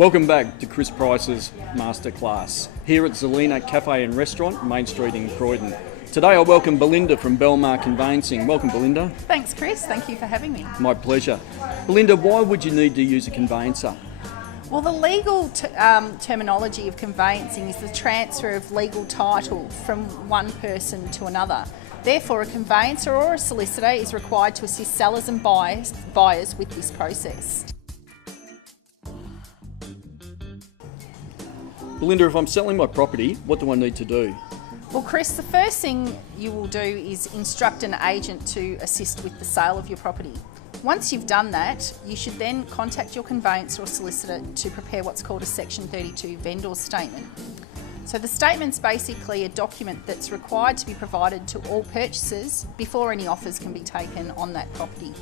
Welcome back to Chris Price's Masterclass here at Zelina Cafe and Restaurant, Main Street in Croydon. Today I welcome Belinda from Belmar Conveyancing. Welcome, Belinda. Thanks, Chris. Thank you for having me. My pleasure. Belinda, why would you need to use a conveyancer? Well, the legal terminology of conveyancing is the transfer of legal title from one person to another. Therefore, a conveyancer or a solicitor is required to assist sellers and buyers with this process. Belinda, if I'm selling my property, what do I need to do? Well, Chris, the first thing you will do is instruct an agent to assist with the sale of your property. Once you've done that, you should then contact your conveyancer or solicitor to prepare what's called a Section 32 vendor statement. So the statement's basically a document that's required to be provided to all purchasers before any offers can be taken on that property.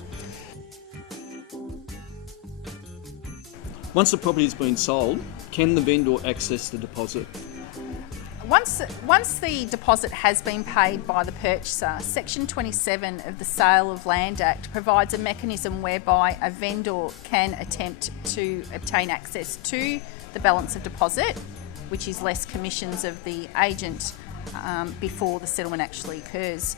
Once the property has been sold, can the vendor access the deposit? Once the deposit has been paid by the purchaser, Section 27 of the Sale of Land Act provides a mechanism whereby a vendor can attempt to obtain access to the balance of deposit, which is less commissions of the agent before the settlement actually occurs.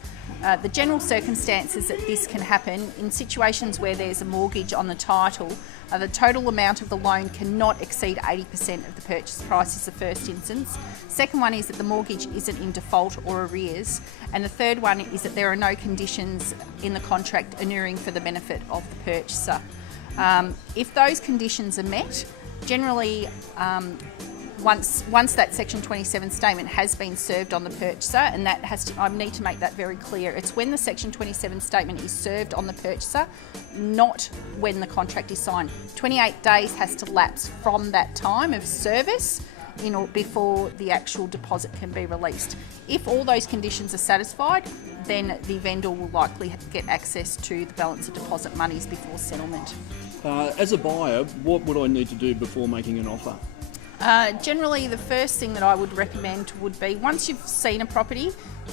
The general circumstances that this can happen in situations where there's a mortgage on the title, the total amount of the loan cannot exceed 80% of the purchase price is the first instance. Second one is that the mortgage isn't in default or arrears. And the third one is that there are no conditions in the contract inuring for the benefit of the purchaser. If those conditions are met, generally once that Section 27 statement has been served on the purchaser, and that has to, I need to make that very clear, it's when the Section 27 statement is served on the purchaser, not when the contract is signed. 28 days has to lapse from that time of service before the actual deposit can be released. If all those conditions are satisfied, then the vendor will likely get access to the balance of deposit monies before settlement. As a buyer, what would I need to do before making an offer? Generally, the first thing that I would recommend would be, once you've seen a property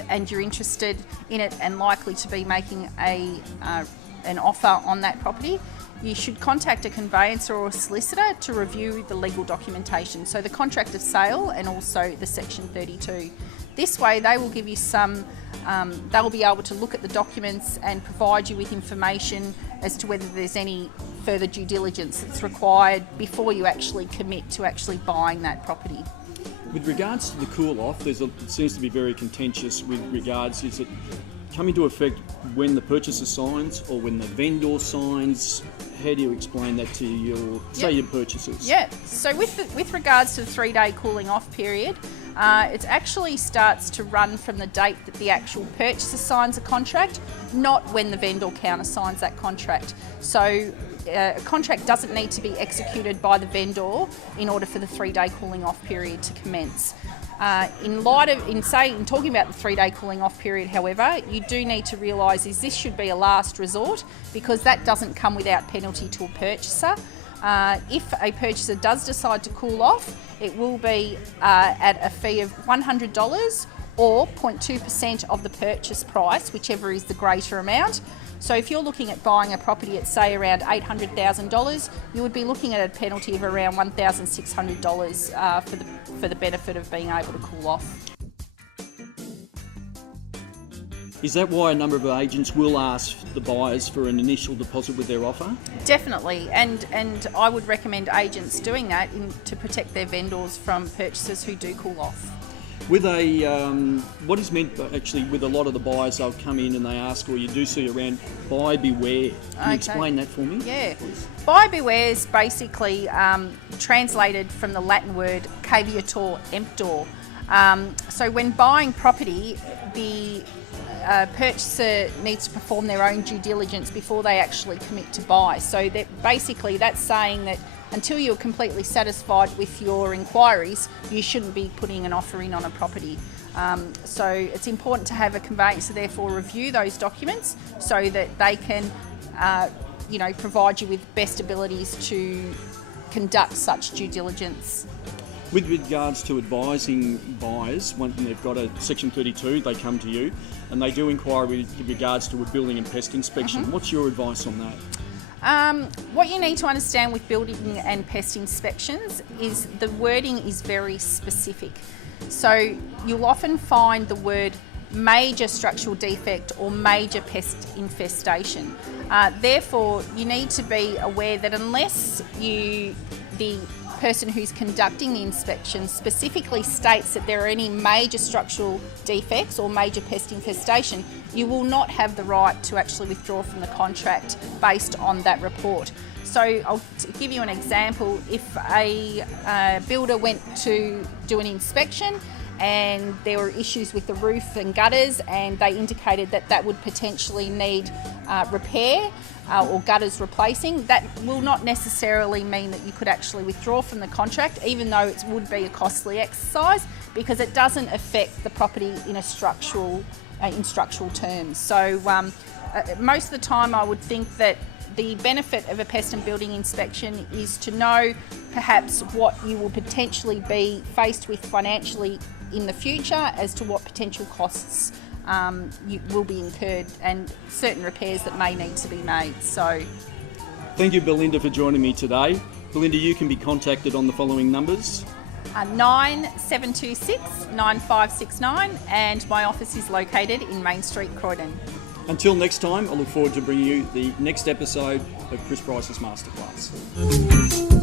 and you're interested in it and likely to be making an offer on that property, you should contact a conveyancer or a solicitor to review the legal documentation, so the contract of sale and also the Section 32. This way they will give you they will be able to look at the documents and provide you with information as to whether there's any further due diligence that's required before you actually commit to actually buying that property. With regards to the cool-off, it seems to be very contentious with regards, is it come into effect when the purchaser signs or when the vendor signs? How do you explain that to your purchasers? Yeah, so with regards to the 3-day cooling off period, it actually starts to run from the date that the actual purchaser signs a contract, not when the vendor countersigns that contract. So a contract doesn't need to be executed by the vendor in order for the 3-day cooling off period to commence. In talking about the 3-day cooling off period, however, you do need to realise this should be a last resort, because that doesn't come without penalty to a purchaser. If a purchaser does decide to cool off, it will be at a fee of $100 or 0.2% of the purchase price, whichever is the greater amount. So if you're looking at buying a property at, say, around $800,000, you would be looking at a penalty of around $1,600 for the benefit of being able to cool off. Is that why a number of agents will ask the buyers for an initial deposit with their offer? Definitely, and I would recommend agents doing that to protect their vendors from purchasers who do cool off. With what is meant actually with a lot of the buyers, they'll come in and they ask, or you do see around, buy beware. Can you explain that for me? Yeah. Buy beware is basically translated from the Latin word caveator emptor. So when buying property, the purchaser needs to perform their own due diligence before they actually commit to buy. So that's saying that until you're completely satisfied with your inquiries, you shouldn't be putting an offer in on a property. So it's important to have a conveyancer therefore review those documents so that they can provide you with best abilities to conduct such due diligence. With regards to advising buyers, when they've got a Section 32, they come to you and they do inquire with regards to a building and pest inspection. What's your advice on that? What you need to understand with building and pest inspections is the wording is very specific. So you'll often find the word major structural defect or major pest infestation. Therefore, you need to be aware that unless the person who's conducting the inspection specifically states that there are any major structural defects or major pest infestation, you will not have the right to actually withdraw from the contract based on that report. So I'll give you an example. If a builder went to do an inspection and there were issues with the roof and gutters and they indicated that that would potentially need repair or gutters replacing, that will not necessarily mean that you could actually withdraw from the contract, even though it would be a costly exercise, because it doesn't affect the property in structural terms. So most of the time I would think that the benefit of a pest and building inspection is to know perhaps what you will potentially be faced with financially in the future as to what potential costs will be incurred and certain repairs that may need to be made. So, thank you, Belinda, for joining me today. Belinda, you can be contacted on the following numbers. 9726 9569, and my office is located in Main Street, Croydon. Until next time, I look forward to bringing you the next episode of Chris Price's Masterclass.